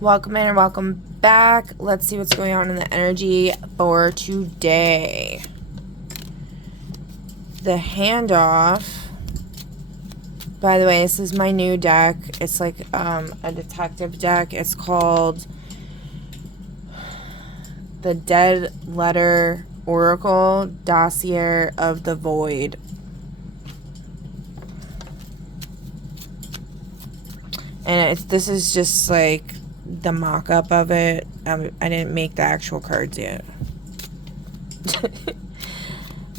Welcome in and welcome back. Let's see what's going on in the energy for today. The handoff. By the way, this is my new deck. It's like a detective deck. It's called the Dead Letter Oracle Dossier of the Void. And this is just like the mock-up of it. I didn't make the actual cards yet.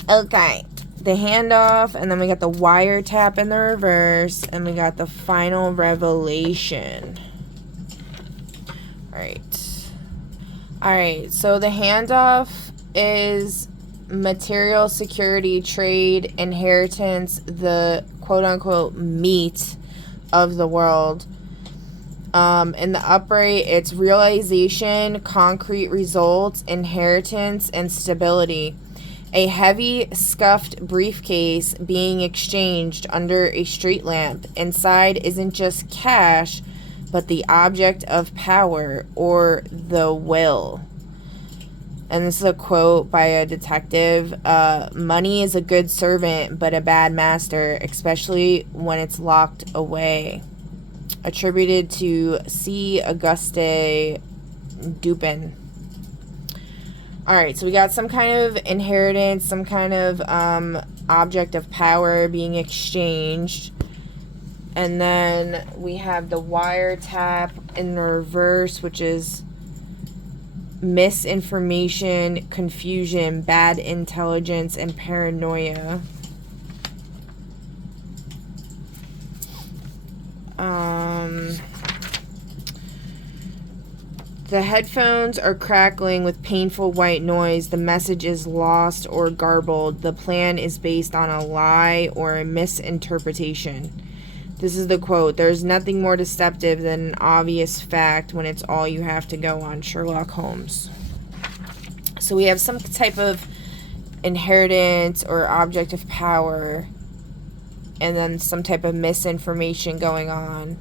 Okay. The handoff, and then we got the wiretap in the reverse, and we got the final revelation. Alright, so the handoff is material security, trade, inheritance, the quote-unquote meat of the world. In the upright, it's realization, concrete results, inheritance, and stability. A heavy, scuffed briefcase being exchanged under a street lamp. Inside isn't just cash, but the object of power, or the will. And this is a quote by a detective. Money is a good servant, but a bad master, especially when it's locked away. Attributed to C. Auguste Dupin. Alright, so we got some kind of inheritance, some kind of object of power being exchanged. And then we have the wiretap in the reverse, which is misinformation, confusion, bad intelligence, and paranoia. The headphones are crackling with painful white noise. The message is lost or garbled. The plan is based on a lie or a misinterpretation. This is the quote. There's nothing more deceptive than an obvious fact when it's all you have to go on. Sherlock Holmes. So we have some type of inheritance or object of power, and then some type of misinformation going on.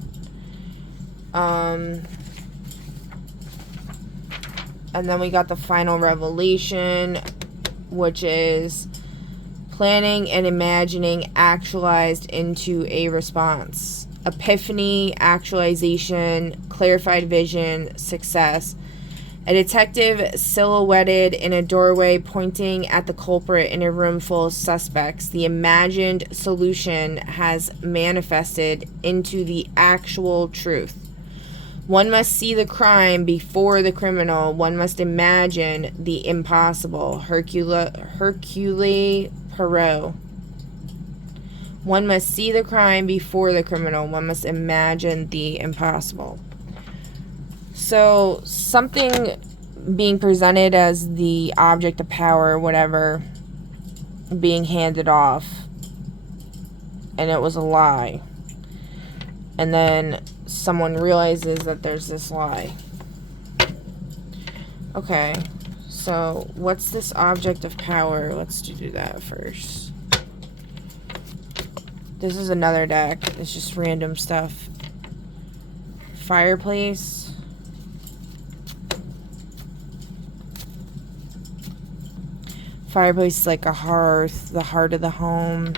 And then we got the final revelation, which is planning and imagining actualized into a response. Epiphany, actualization, clarified vision, success. A detective silhouetted in a doorway pointing at the culprit in a room full of suspects. The imagined solution has manifested into the actual truth. One must see the crime before the criminal. One must imagine the impossible. Hercule Poirot. One must see the crime before the criminal. One must imagine the impossible. So, something being presented as the object of power, whatever, being handed off. And it was a lie. And then someone realizes that there's this lie. Okay, so what's this object of power? Let's do that first. This is another deck. It's just random stuff. Fireplace. Fireplace is like a hearth, the heart of the home.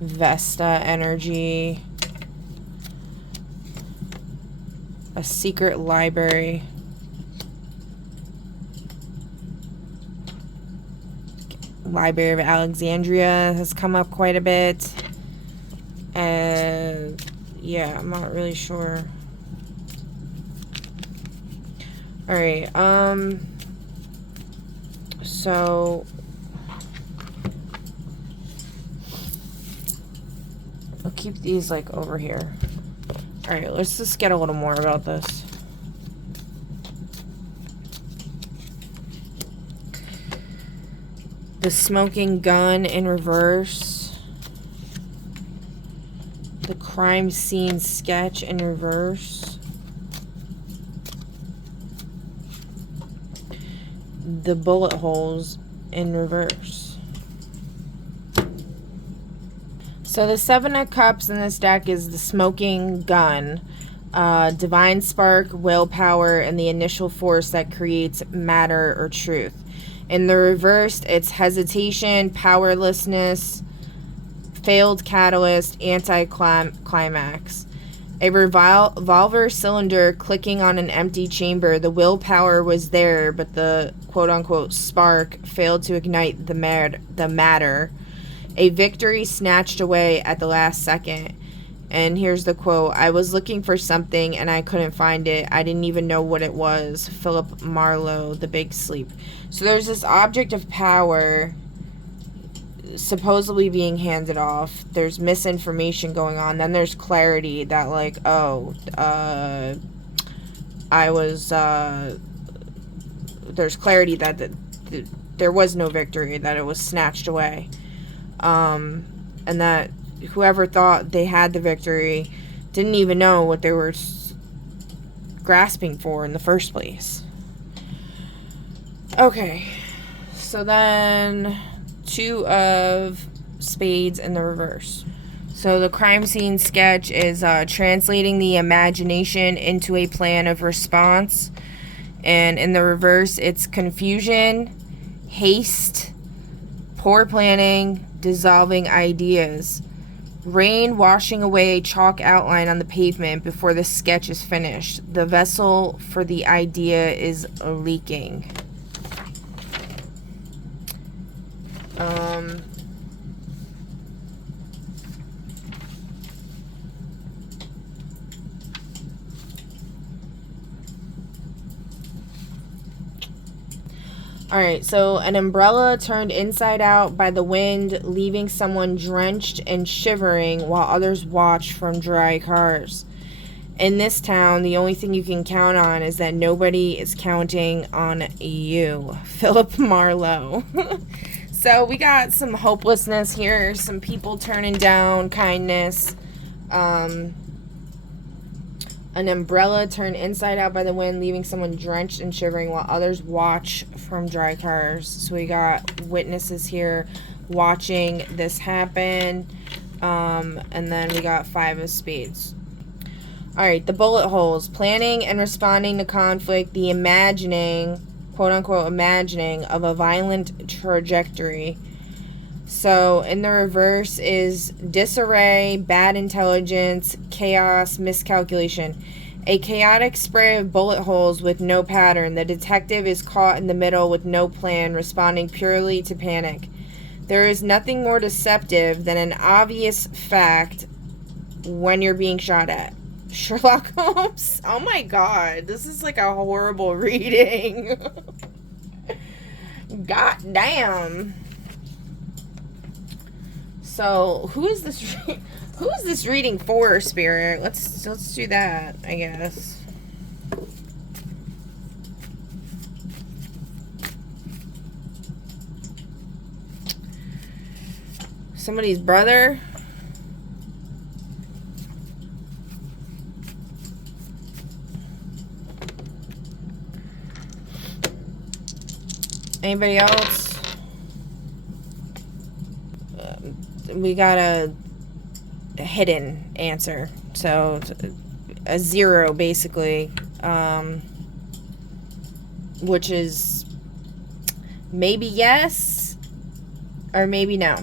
Vesta energy. A secret library. Library of Alexandria has come up quite a bit. And yeah, I'm not really sure. Alright, so I'll keep these like over here. Alright, let's just get a little more about this. The smoking gun in reverse. The crime scene sketch in reverse. The bullet holes in reverse. So the Seven of Cups in this deck is the smoking gun. divine spark, willpower, and the initial force that creates matter or truth. In the reverse, it's hesitation, powerlessness, failed catalyst, anti-climax. A revolver cylinder clicking on an empty chamber. The willpower was there, but the quote-unquote spark failed to ignite the matter. A victory snatched away at the last second. And here's the quote. I was looking for something and I couldn't find it. I didn't even know what it was. Philip Marlowe, The Big Sleep. So there's this object of power supposedly being handed off. There's misinformation going on. Then there's clarity that, like, there's clarity that there was no victory, that it was snatched away. And that whoever thought they had the victory didn't even know what they were grasping for in the first place. Okay, so then 2 of spades in the reverse. So the crime scene sketch is translating the imagination into a plan of response. And in the reverse, it's confusion, haste, poor planning, dissolving ideas. Rain washing away a chalk outline on the pavement before the sketch is finished. The vessel for the idea is leaking. Alright, so an umbrella turned inside out by the wind, leaving someone drenched and shivering while others watch from dry cars. In this town, the only thing you can count on is that nobody is counting on you. Philip Marlowe. So we got some hopelessness here, some people turning down kindness. An umbrella turned inside out by the wind, leaving someone drenched and shivering while others watch from dry cars. So we got witnesses here watching this happen. And then we got 5 of spades. Alright, the bullet holes. Planning and responding to conflict. The imagining, quote-unquote imagining, of a violent trajectory. So in the reverse is disarray, bad intelligence, chaos, miscalculation. A chaotic spray of bullet holes with no pattern. The detective is caught in the middle with no plan, responding purely to panic. There is nothing more deceptive than an obvious fact when you're being shot at. Sherlock Holmes? Oh my god, this is like a horrible reading. God damn. So, who is this reading for, Spirit? Let's do that, I guess. Somebody's brother? Anybody else? We got a hidden answer, so a 0 basically, which is maybe yes or maybe no.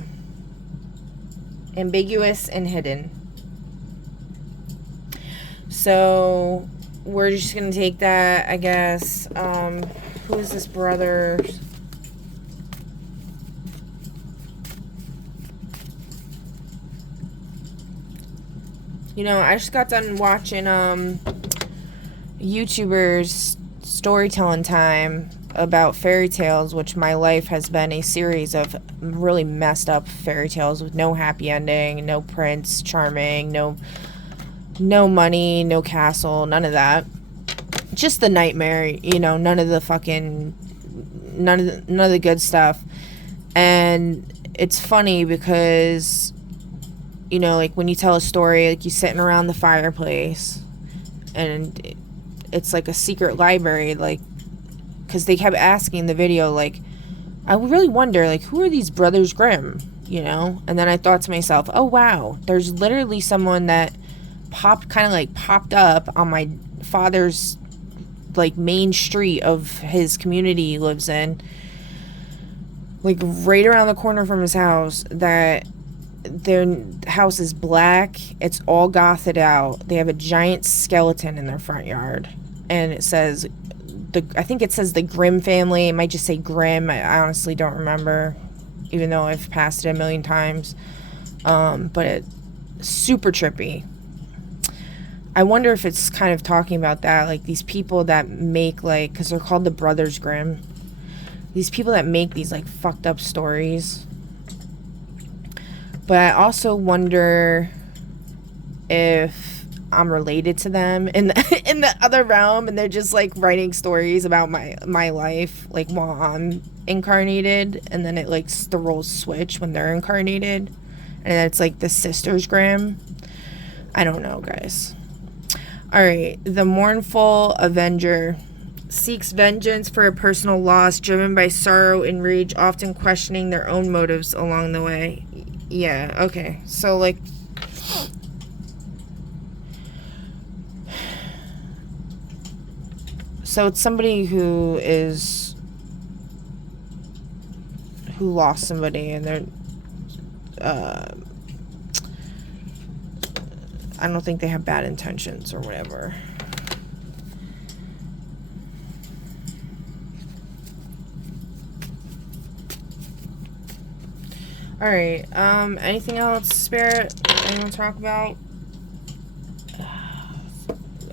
Ambiguous and hidden. So we're just gonna take that, I guess. Who is this brother? You know, I just got done watching YouTubers storytelling time about fairy tales, which my life has been a series of really messed up fairy tales with no happy ending, no prince charming, no money, no castle, none of that. Just the nightmare, you know, none of the good stuff. And it's funny because, you know, like when you tell a story, like you sitting around the fireplace and it's like a secret library, like, because they kept asking the video, like, I really wonder, like, who are these brothers Grimm, you know? And then I thought to myself, oh wow, there's literally someone that popped up on my father's like main street of his community he lives in, like right around the corner from his house, that their house is black. It's all gothed out. They have a giant skeleton in their front yard, and it says I think it says the Grimm family. It might just say Grimm. I honestly don't remember, even though I've passed it a million times. But it's super trippy. I wonder if it's kind of talking about that, like these people that make, like, because they're called the Brothers Grimm. These people that make these like fucked up stories. But I also wonder if I'm related to them in the other realm, and they're just like writing stories about my life, like while I'm incarnated, and then it like the roles switch when they're incarnated, and it's like the Sisters Grimm. I don't know, guys. All right, the mournful avenger seeks vengeance for a personal loss, driven by sorrow and rage, often questioning their own motives along the way. Yeah, okay. So, like, so it's somebody who lost somebody, and they're, I don't think they have bad intentions or whatever. All right. Anything else, Spirit? I want to talk about?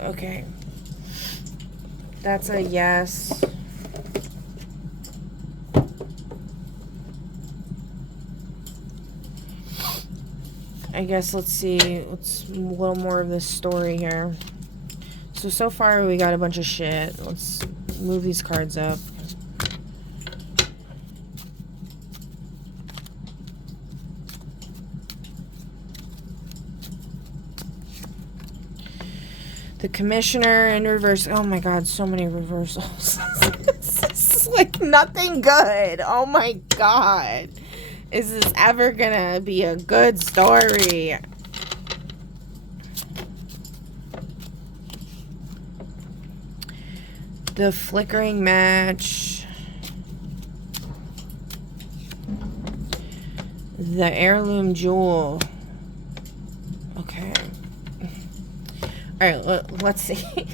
Okay. That's a yes. I guess let's see. Let's a little more of this story here. So far we got a bunch of shit. Let's move these cards up. The Commissioner in reverse. Oh my god, so many reversals. It's like nothing good. Oh my god. Is this ever gonna be a good story? The Flickering Match. The Heirloom Jewel. Okay. Alright, let's see.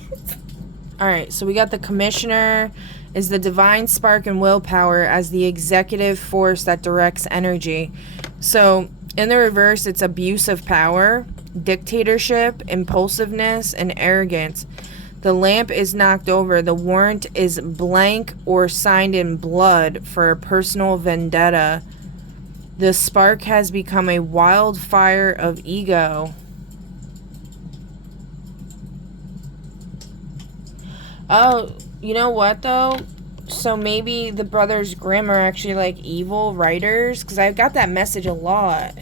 Alright, so we got the Commissioner is the divine spark and willpower as the executive force that directs energy. So, in the reverse, it's abuse of power, dictatorship, impulsiveness, and arrogance. The lamp is knocked over. The warrant is blank or signed in blood for a personal vendetta. The spark has become a wildfire of ego. Oh, you know what, though? So maybe the Brothers Grimm are actually, like, evil writers? Because I've got that message a lot.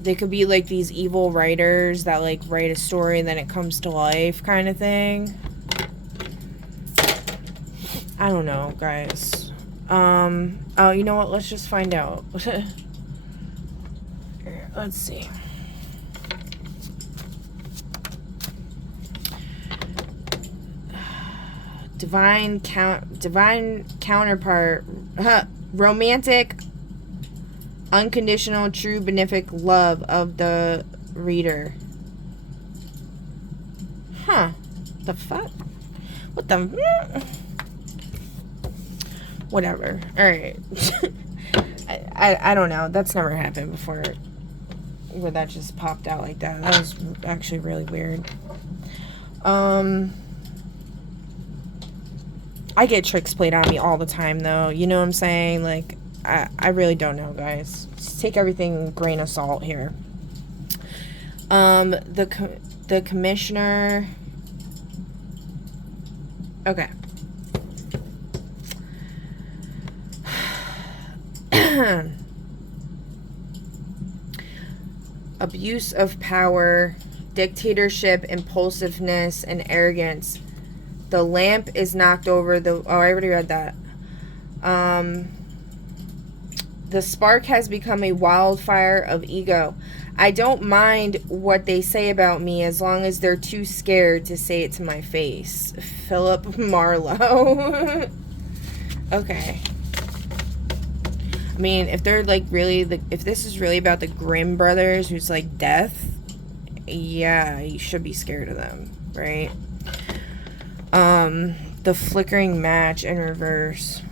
They could be, like, these evil writers that, like, write a story and then it comes to life kind of thing. I don't know, guys. Oh, you know what? Let's just find out. Let's see. Divine counterpart, romantic, unconditional, true, benefic love of the reader. Huh? The fuck? What the? Whatever. All right. I don't know. That's never happened before, where that just popped out like that. That was actually really weird. I get tricks played on me all the time, though. You know what I'm saying? Like, I really don't know, guys. Just take everything with a grain of salt here. The Commissioner. Okay. Abuse of power, dictatorship, impulsiveness, and arrogance. The lamp is knocked over. Oh, I already read that. The spark has become a wildfire of ego. I don't mind what they say about me as long as they're too scared to say it to my face. Philip Marlowe. Okay. I mean, if they're like really, if this is really about the Grimm brothers, who's like death, yeah, you should be scared of them, right? The flickering match in reverse.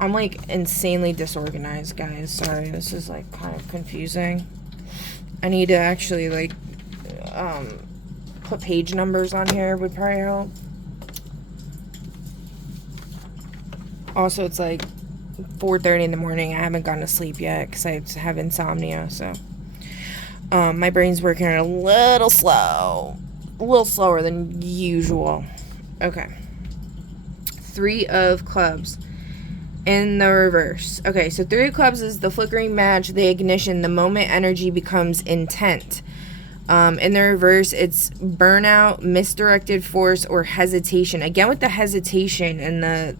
I'm like insanely disorganized, guys. Sorry, this is like kind of confusing. I need to actually like put page numbers on here would probably help. Also, it's like 4:30 in the morning. I haven't gone to sleep yet because I have insomnia. So my brain's working a little slow, a little slower than usual. Okay. 3 of clubs. In the reverse. Okay, so 3 of clubs is the flickering match, the ignition, the moment energy becomes intent. In the reverse, it's burnout, misdirected force, or hesitation. Again, with the hesitation and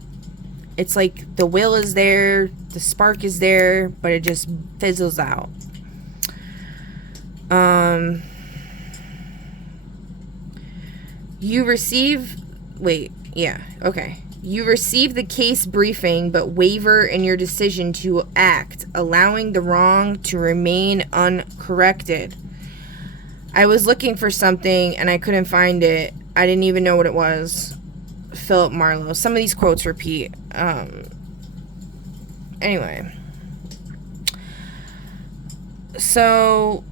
it's like the will is there, the spark is there, but it just fizzles out. You receive, You receive the case briefing, but waver in your decision to act, allowing the wrong to remain uncorrected. I was looking for something and I couldn't find it. I didn't even know what it was. Philip Marlowe. Some of these quotes repeat. Anyway. So,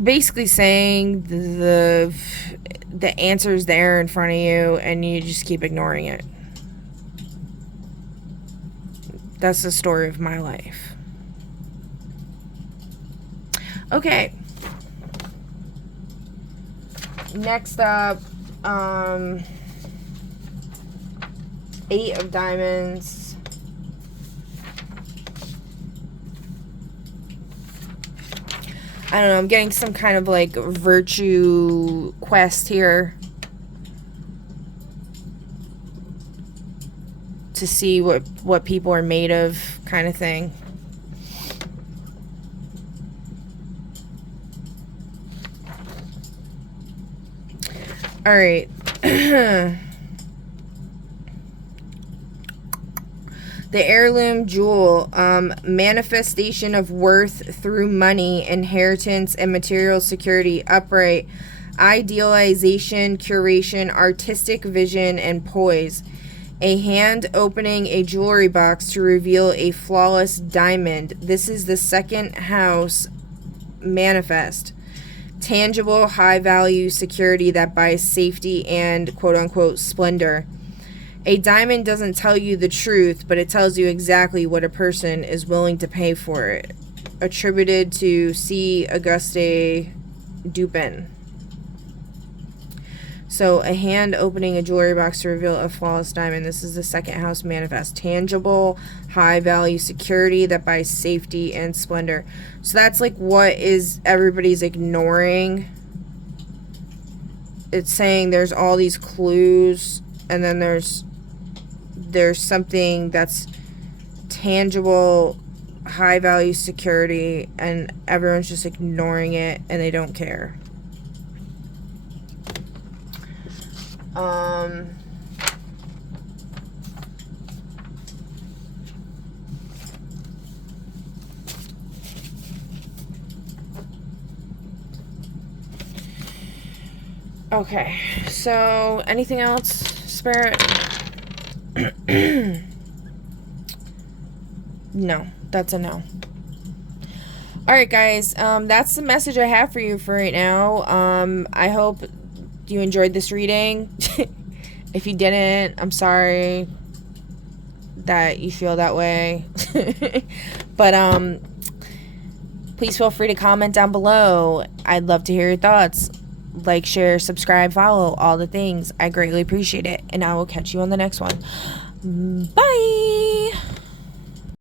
basically saying the answer's there in front of you and you just keep ignoring it. That's the story of my life. Okay. Next up, 8 of diamonds. I don't know, I'm getting some kind of like virtue quest here to see what people are made of, kind of thing. All right. The heirloom jewel, manifestation of worth through money, inheritance, and material security, upright, idealization, curation, artistic vision, and poise. A hand opening a jewelry box to reveal a flawless diamond. This is the 2nd house manifest. Tangible, high value security that buys safety and quote unquote splendor. A diamond doesn't tell you the truth, but it tells you exactly what a person is willing to pay for it. Attributed to C. Auguste Dupin. So, a hand opening a jewelry box to reveal a flawless diamond. This is the 2nd house manifest. Tangible, high value security that buys safety and splendor. So, that's like what is everybody's ignoring. It's saying there's all these clues, and then there's something that's tangible, high value security, and everyone's just ignoring it and they don't care. Okay, so anything else, Spirit? No, that's a no. Alright, guys, that's the message I have for you for right now. I hope you enjoyed this reading. If you didn't, I'm sorry that you feel that way. But, please feel free to comment down below. I'd love to hear your thoughts. Like, share, subscribe, follow, all the things. I greatly appreciate it. And I will catch you on the next one. Bye!